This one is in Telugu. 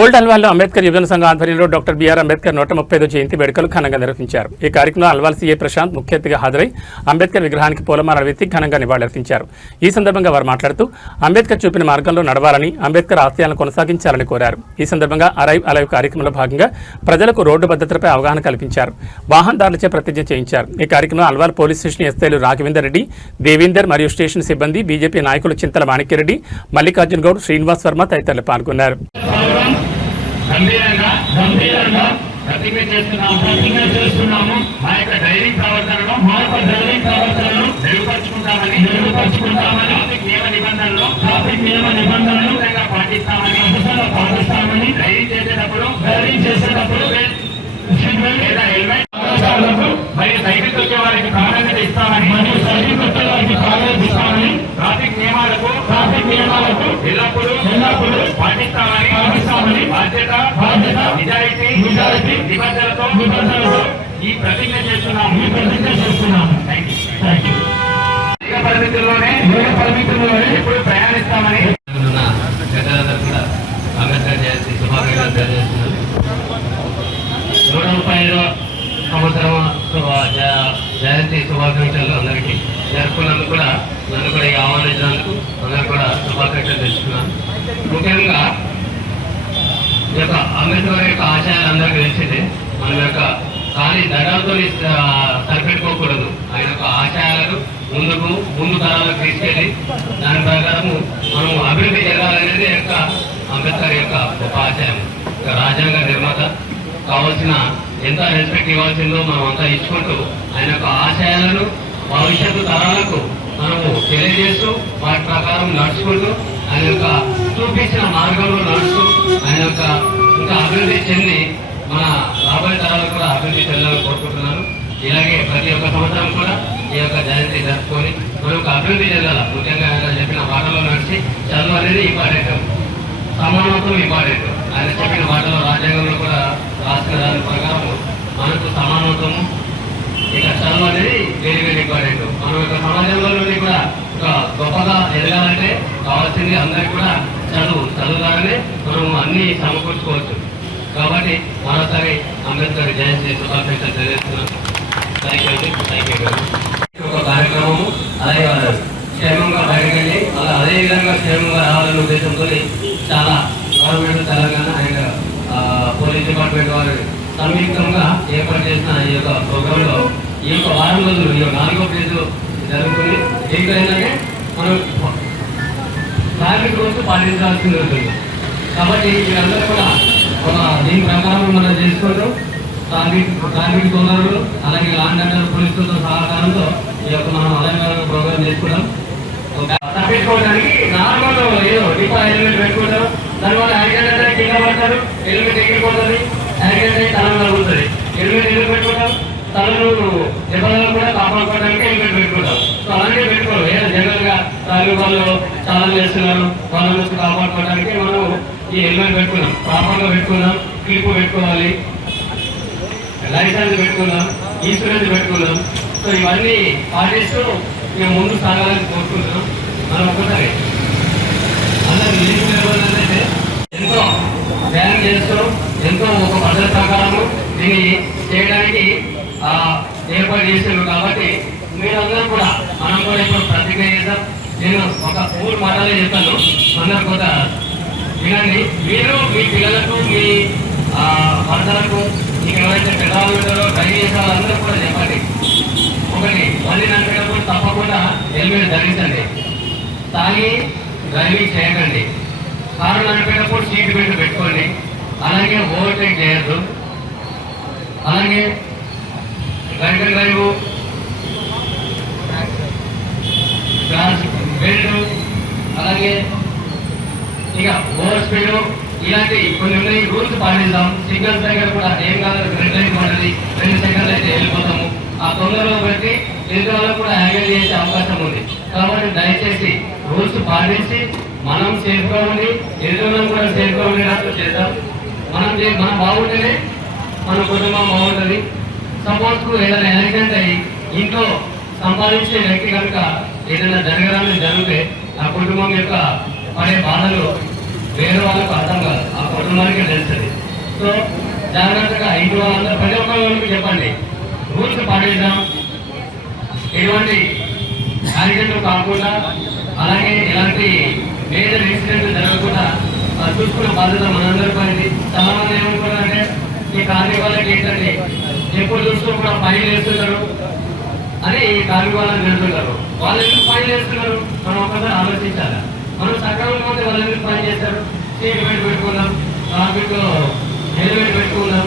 ఓల్డ్ అల్వాల్లో అంబేద్కర్ యువజన సంఘ ఆధ్వర్యంలో డాక్టర్ బిఆర్ అంబేద్కర్ 135వ జయంతి వేడుకలు ఘనంగా నిర్వహించారు. ఈ కార్యక్రమంలో అల్వాల్ సీఏ ప్రశాంత్ ముఖ్య అతిథిగా హాజరై అంబేద్కర్ విగ్రహానికి పూలమాలలు వేసి ఘనంగా నివాళులర్పించారు. ఈ సందర్భంగా వారు మాట్లాడుతూ అంబేద్కర్ చూపిన మార్గంలో నడవాలని, అంబేద్కర్ ఆశయాలను కొనసాగించాలని కోరారు. ఈ సందర్భంగా అరైవ్ అలైవ్ కార్యక్రమంలో భాగంగా ప్రజలకు రోడ్డు భద్రతపై అవగాహన కల్పించారు. వాహనదారులచే ప్రతిజ్ఞ చేయించారు. ఈ కార్యక్రమంలో అల్వాల్ పోలీస్ స్టేషన్ ఎస్ఐలు రాఘవేందర్ రెడ్డి, దేవీందర్ మరియు స్టేషన్ సిబ్బంది, బీజేపీ నాయకులు చింతల మాణిక్యరెడ్డి, మల్లికార్జున గౌడ్, శ్రీనివాస్ వర్మ తదితరులు పాల్గొన్నారు. గంభీరంగా ప్రతిజ్ఞ చేస్తున్నాము. మా యొక్క డ్రైవింగ్ ప్రవర్తనను మెరుగుపరుచుకుంటామని ట్రాఫిక్ నియమ నిబంధనలు పాటిస్తామని డ్రైవింగ్ చేసేటప్పుడు లేదా హెల్మెట్ మరియు సైకిల్ వచ్చే వారికి ప్రాధాన్యత ఇస్తామని ట్రాఫిక్ నియమాలకు ఎల్లప్పుడూ పాటిస్తామని బాధ్యత నిజాయితీ నిబంధనలతో ఈ ప్రతిజ్ఞ చేస్తున్నాము. పరిమితుల్లోనే ఎప్పుడు ప్రయాణిస్తామని పెద్దలందరూ కూడా అంబేద్కర్ జయంతి శుభాకాంక్షలు తెలియజేస్తున్నాను. 135వ సంవత్సరం జయంతి శుభాకాంక్షలు అందరికీ జరుపుకున్నందుకు కూడా నన్ను కూడా ఆహ్వానించినందుకు అందరూ కూడా శుభాకాంక్షలు తెలుసుకున్నాను. ముఖ్యంగా ఈ యొక్క అంబేద్కర్ యొక్క ఆశయాలు అందరికీ తెలిసిందే. మన యొక్క ఖాళీ దండాలతో సరిపెట్టుకోకూడదు. ఆయన యొక్క ఆశయాలను ముందు తరాలకు తీసుకెళ్ళి దాని ప్రకారము మనం అభివృద్ధి జరగాలనేది యొక్క అంబేద్కర్ యొక్క గొప్ప ఆశయం. రాజ్యాంగ నిర్మాత కావాల్సిన ఎంత రెస్పెక్ట్ ఇవ్వాల్సిందో మనం అంతా ఇచ్చుకుంటూ ఆయన యొక్క ఆశయాలను భవిష్యత్తు తరాలకు మనము తెలియజేస్తూ వాటి ప్రకారం నడుచుకుంటూ ఆయన యొక్క చూపించిన మార్గంలో నడుస్తూ ఆయన యొక్క ఇంకా అభివృద్ధి చెంది మన రాబోయే తరాలకు కూడా అభివృద్ధి చెందాలని కోరుకుంటున్నాను. ఇలాగే ప్రతి ఒక్క సంవత్సరం కూడా ఈ యొక్క జయంతి జరుపుకొని మనం ఒక అభివృద్ధి చెందాల. ముఖ్యంగా ఆయన చెప్పిన మాటలో నడిచి చదువు అనేది ఇంపార్టెంట్, సమానత్వం ఇంపార్టెంట్. ఆయన చెప్పిన మాటలో రాజ్యాంగంలో కూడా రాసిన దాని ప్రకారం మనకు సమానత్వము ఇక చదువు అనేది వెరీ ఇంపార్టెంట్. మనం యొక్క సమాజంలో కూడా ఒక గొప్పగా ఎదగాలంటే కావాల్సింది అందరికీ కూడా చదువుగానే మనం అన్ని సమకూర్చుకోవచ్చు. కాబట్టి మరోసారి అంబేద్కర్ జయంతి శుభాకాంక్షలు తెలియజేస్తున్నాం. ఒక కార్యక్రమము అలాగే క్షేమంగా బయటకెళ్ళి అలా అదే విధంగా క్షేమంగా రావాలనే ఉద్దేశంతో చాలా government Telangana and police department వారు సంయుక్తంగా ఏర్పాటు చేసిన ఈ యొక్క ప్రోగ్రాంలో ఈ యొక్క వారం రోజులు ఈ 4వ ఫేజ్ జరుగుతుంది. దీంట్లో ఏంటంటే మనం ట్రాఫిక్ రూల్స్ పాటించాల్సింది ఉంటుంది. కాబట్టి వీళ్ళందరూ కూడా ఒక దీని ప్రకారం మనం చేసుకుంటూ ట్రాఫిక్ తొందరలు అలాగే లాండ్ ఆర్డర్ పోలీసులతో సహకారంతో ఈ యొక్క మనం అలైన్మెంట్ ప్రోగ్రామ్ చేసుకున్నాం. తప్పించుకోవడానికి నార్మల్ ఏదో డిపా హెల్మెట్ పెట్టుకుంటారు. దానివల్ల యాక్సిడెంట్ అయితే కింద పడతారు, హెల్మెట్ ఎగిరిపోతుంది, యాక్సిడెంట్ అయితే తల కలుగుతుంది. హెల్మెట్ ఎందుకు పెట్టుకుంటాం? తలను దెబ్బలను కూడా కాపాడుకోవడానికి హెల్మెట్ పెట్టుకుంటాం. సో అలాంటివి పెట్టుకోరు. ఏదో జనరల్ గా రైలు వాళ్ళు చాలా చేస్తున్నారు, వాళ్ళ నుంచి కాపాడుకోవడానికి మనం ఈ హెల్మెట్ పెట్టుకున్నాం, ప్రాపర్గా పెట్టుకున్నాం, క్లిప్ పెట్టుకోవాలి, లైసెన్స్ పెట్టుకున్నాం, ఇన్సూరెన్స్ పెట్టుకున్నాం. సో ఇవన్నీ పాటిస్తూ మేము ముందు సాగాలని కోరుకుంటున్నాం. మనం ఒకసారి అందరూ నిలిచిపోయితే ఎంతో ప్లాన్ చేస్తూ ఎంతో ఒక పద్ధతి ప్రకారము దీన్ని చేయడానికి ఏర్పాటు చేశారు. కాబట్టి మీరందరూ కూడా మనం కూడా ఇప్పుడు ప్రతిజ్ఞ చేద్దాం. నేను ఒక 3 మాటలే చెప్తాను, అందరు కొంత వినండి. మీరు మీ పిల్లలకు మీ భర్తలకు మీకు ఎవరైతే పెద్దవాళ్ళు ఉంటారో డ్రైవ్ చేసే వాళ్ళందరూ కూడా చెప్పండి. ఒకటి, బండి నడిపేటప్పుడు తప్పకుండా హెల్మెట్ ధరించండి. తాగి డ్రైవింగ్ చేయకండి. కారు నడిపేటప్పుడు సీట్ బెల్ట్ పెట్టుకోండి. అలాగే ఓవర్టేక్ చేయొద్దు. అలాగే డ్రైవ్ క్లాస్ బెల్ట్, అలాగే ఇక ఓవర్ స్పీడ్ ఇలాంటి కొన్ని ఉన్నాయి. రూల్స్ పాటిద్దాం. సిగ్నల్స్ దగ్గర కూడా ఏం కాదు, రెడ్ లైట్ పడుతుంది, 2 సెకండ్లు అయితే వెళ్ళిపోతాము. ఆ తొందరలో పెట్టి ఎదుటి వాళ్ళకు కూడా హ్యాండిల్ చేసే అవకాశం ఉంది. కాబట్టి దయచేసి రూల్స్ పాటించి మనం సేఫ్గా ఉండి ఎదుటి కూడా సేఫ్గా ఉండేటట్టు చేద్దాం. మనం బాగుంటేనే మన కుటుంబం బాగుంటుంది. సపోజ్కు ఏదైనా యాక్సిడెంట్ అయ్యి ఇంట్లో సంపాదించే వ్యక్తి కనుక ఏదైనా జరగడానికి జరిగితే ఆ కుటుంబం యొక్క పడే బాధలు వేరే వాళ్ళకు అర్థం కాదు, ఆ కుటుంబానికి తెలుస్తుంది. సో జాగ్రత్తగా ఇంటి వాళ్ళందరూ ప్రతి ఒక్కరికి చెప్పండి, రూల్స్ పాటిద్దాం, ఎటువంటి యాక్సిడెంట్లు కాకుండా, అలాగే ఎలాంటి మేజర్ ఇన్సిడెంట్లు జరగకుండా చూసుకున్న బాధ్యత మనందరి పైన. చాలా మంది ఏమనుకున్నారంటే ఈ కార్మికులకి ఏంటంటే ఎప్పుడు చూస్తూ కూడా ఫైన్ వేస్తున్నారు అని ఈ కార్మికులను పెడుతున్నారు. వాళ్ళు ఎందుకు ఫైన్ వేస్తున్నారు మనం ఒకసారి ఆలోచించాలి. మనం సక్రమంగా వాళ్ళు ఎందుకు ఫైన్ చేస్తారు? సీట్ బెల్ట్ పెట్టుకుందాం, ట్రాఫిక్ హెల్మెట్ పెట్టుకుందాం,